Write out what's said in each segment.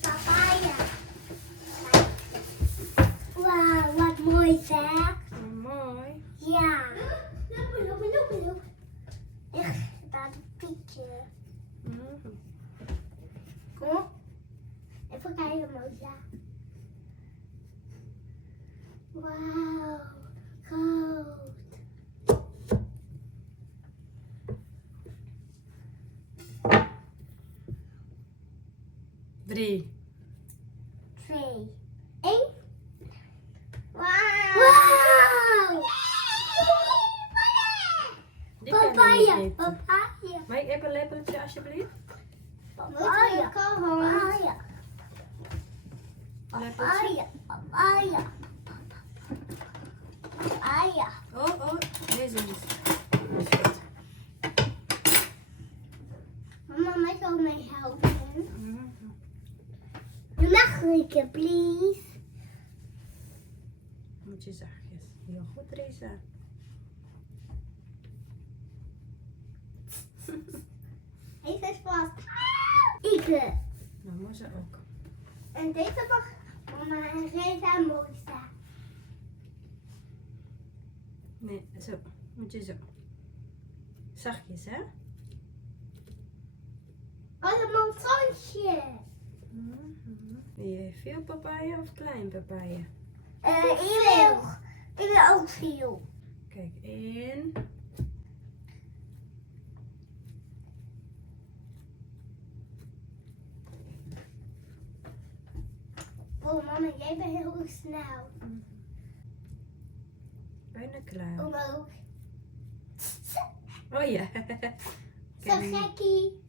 Papaya. Wauw, wat mooi zeg. Mooi. Ja. Loop. Echt, staat een pietje. Kom. Even kijken, Moza. Wauw, groot. 3, 2, 1. Wauw. Die kan je niet eten. Papaya. Mag ik even een lepeltje alsjeblieft? Papaya. Lepeltje. Papaya. Oh, deze is goed. Mama, mag ik ook mee helpen? Je mag ruiken, please. Moet je zachtjes. Heel goed, Reza. Hij is vast. Ik. Nou, moet ze ook. En deze mag mama en Reza mooi staan. Nee, zo. Moet je zo. Zachtjes, hè? Allemaal zonsje. Wil je veel papaya of klein papaya? Ik wil ook veel. Kijk, 1. Oh mama, jij bent heel snel. Bijna klaar. Omhoog. Oh ja. Zo gekkie.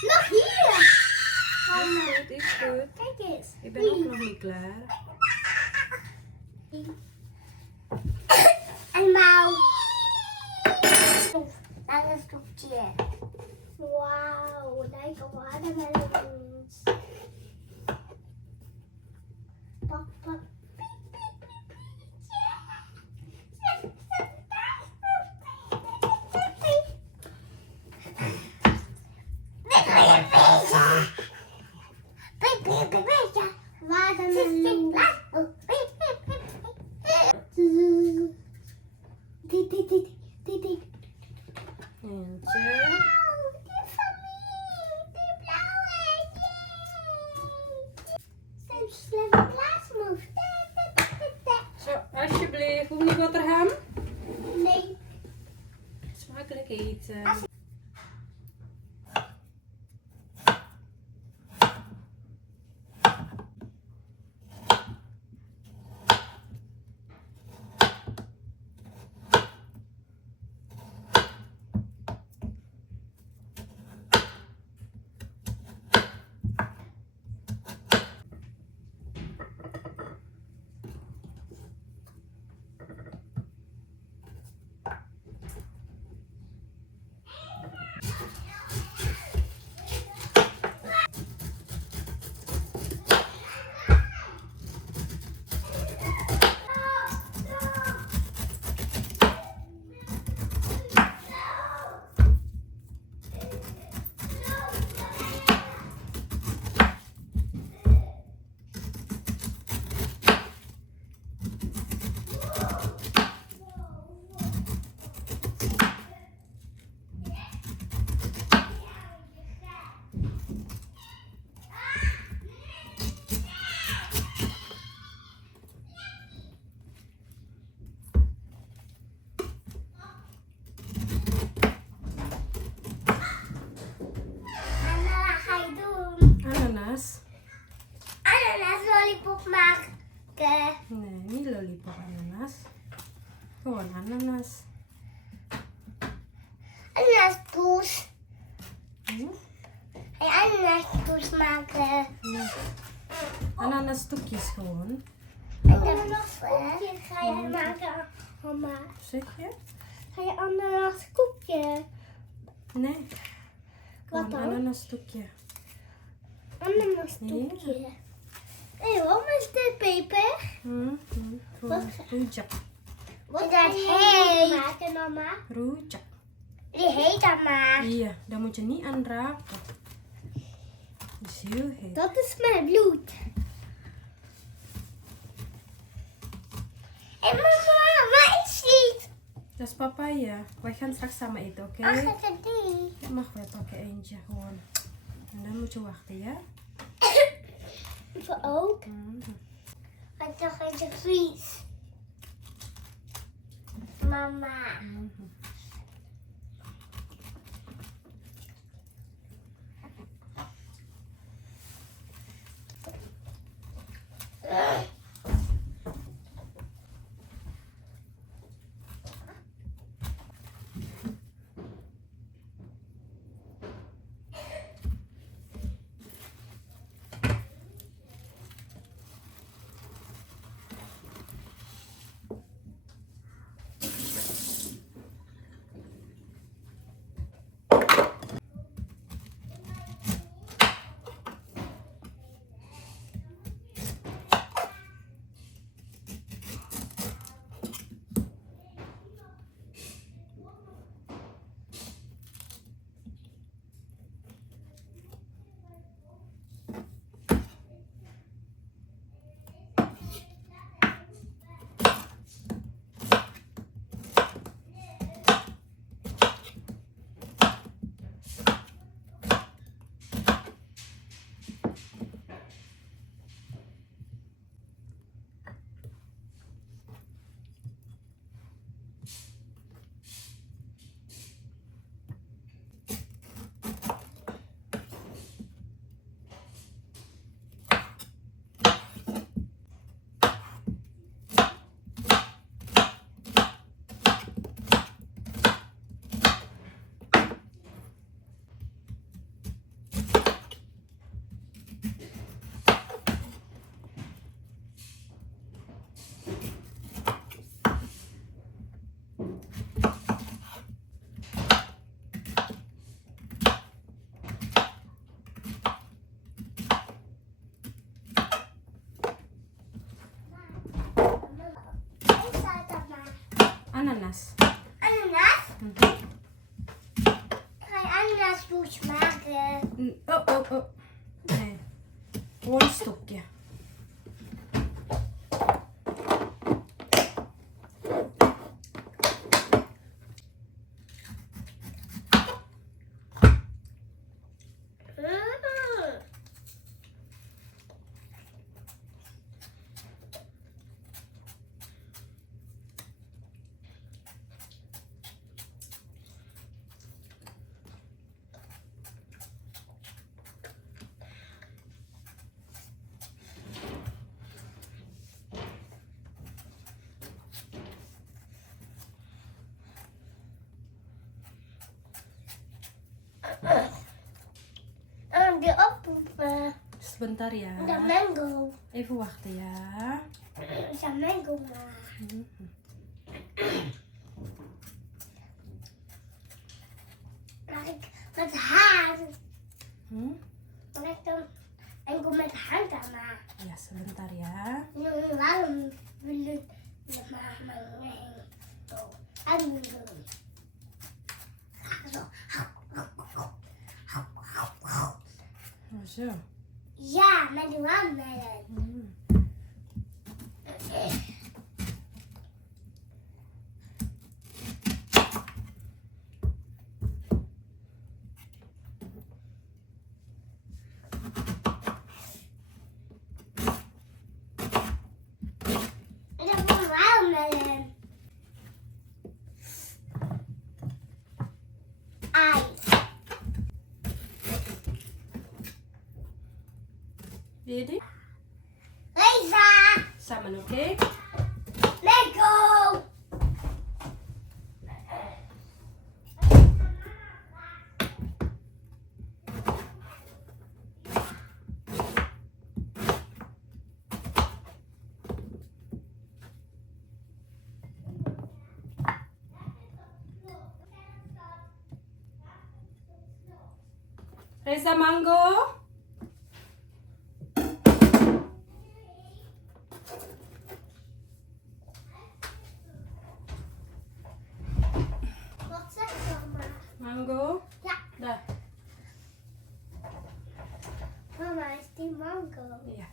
Nog hier. Is goed. Kijk eens. Ik ben ook nog niet klaar. En mouw. Naar een stoepje. Wauw, lijkt watermelons. Papa. Watermelon. Eentje. Zo, alsjeblieft. Hoef niet boterham. Nee. Smakelijk eten. Ananas. Ananas lollipop maken. Nee, niet lollipop ananas. Gewoon ananas. Ananas toes. Hm? Ananas toes maken. Nee. Ananas stukjes gewoon. Ananas koekje ga je maken, mama. Zeg je? Ga je ananas koekje? Nee. Wat Gewoon dan? ananas stukje. Ananas koekje. Hé, waarom is dit peper? Gewoon rujak. Wat dat heet maken, mama? Rujak. Die heet dat maar. Iya, daar moet je niet aan raken. Die heel heet. Dat is mijn bloed. En mama, waar is die? Dat is papaya. Wij gaan straks samen eten, oké? Ach, het is die. Je mag wel pakken eentje gewoon. En dan moet je wachten, ja? Voor ook. Ik dacht dat je vries. Mama. Ananas. Ananas? Ga je ananasjuice maken? Oh. Nee. Gewoon een stokje. Die oppoepen. Sebentar ya. Dat mango. Even wachten ya. Dat mango maar. Mag ik met haar? Mag ik dan enkel met hand aan maken? Ya, sebentar ya. Waarom wil je met mijn zo? En zo. Zo. Ja, met de watermelon. Ik heb een watermelon. IJs. Wil je die? Lisa! Samen, oké? Lego! Reza mango. Wat zeg je maar? Mango. Ja. Daar. Mama, die mango. Iya.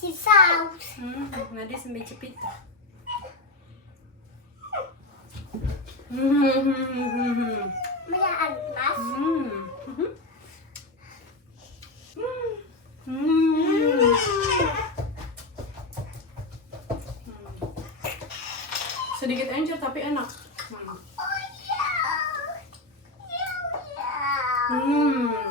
Die saus. Maar dit is een beetje pittig. Maar ja, ananas. Sedikit encer tapi enak. Oh ya. Ya, ya.